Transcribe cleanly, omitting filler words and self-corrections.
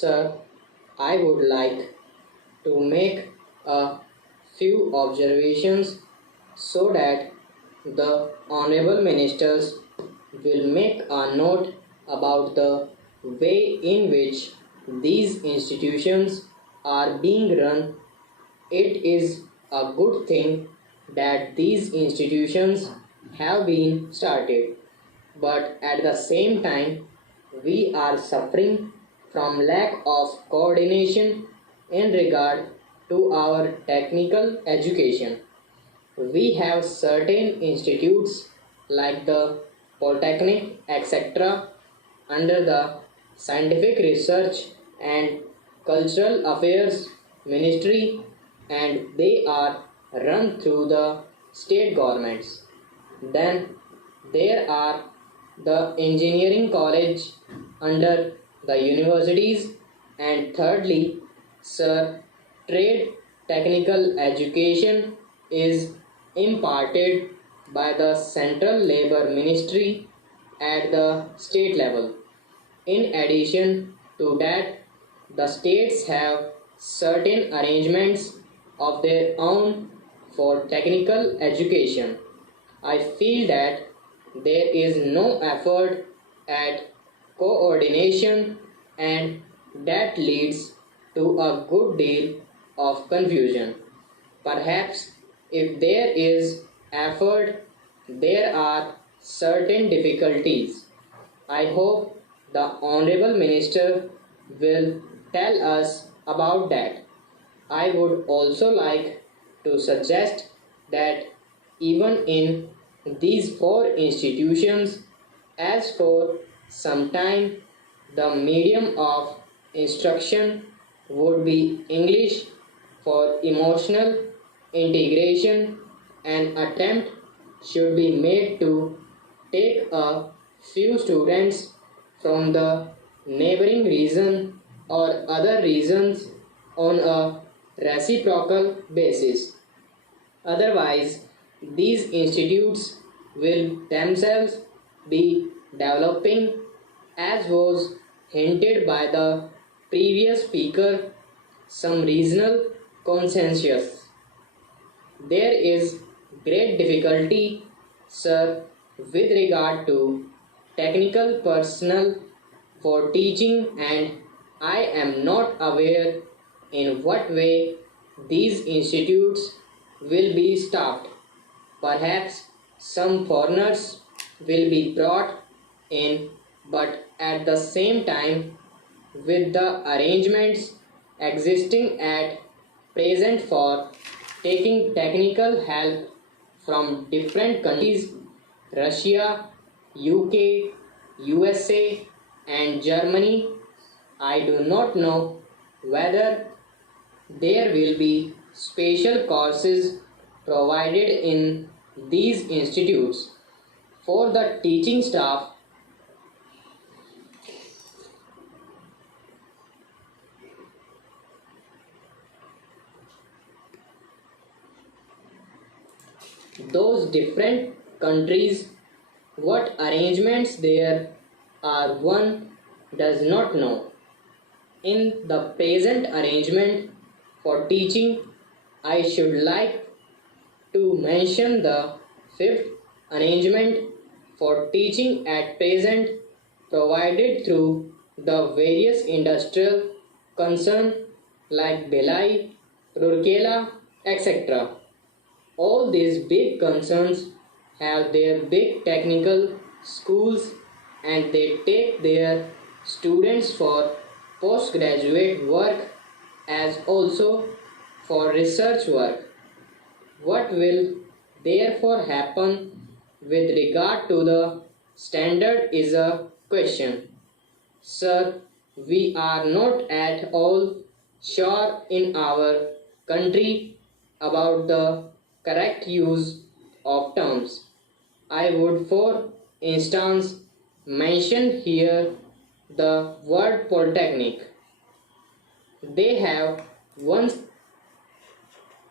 Sir, I would like to make a few observations so that the honorable ministers will make a note about the way in which these institutions are being run. It is a good thing that these institutions have been started, but at the same time, we are suffering from lack of coordination in regard to our technical education. We have certain institutes like the Polytechnic, etc., under the Scientific Research and Cultural Affairs Ministry, and they are run through the state governments. Then there are the engineering college under the universities, and thirdly, sir, trade technical education is imparted by the Central Labor Ministry at the state level. In addition to that, the states have certain arrangements of their own for technical education. I feel that there is no effort at coordination, and that leads to a good deal of confusion. Perhaps if there is effort, there are certain difficulties. I hope the Honorable Minister will tell us about that. I would also like to suggest that even in these four institutions, as for some time, the medium of instruction would be English for emotional integration. An attempt should be made to take a few students from the neighboring region or other regions on a reciprocal basis. Otherwise, these institutes will themselves be developing, as was hinted by the previous speaker, some regional consensus. There is great difficulty, sir, with regard to technical personnel for teaching, and I am not aware in what way these institutes will be staffed. Perhaps some foreigners will be brought in, but at the same time, with the arrangements existing at present for taking technical help from different countries, Russia, UK, USA, and Germany, I do not know whether there will be special courses provided in these institutes for the teaching staff. Those different countries, what arrangements there are, one does not know. In the present arrangement for teaching, I should like to mention the fifth arrangement for teaching at present provided through the various industrial concern like Belai, Rourkela, etc. All these big concerns have their big technical schools, and they take their students for postgraduate work as also for research work. What will therefore happen with regard to the standard is a question. Sir, we are not at all sure in our country about the correct use of terms. I would, for instance, mention here the word polytechnic. They have once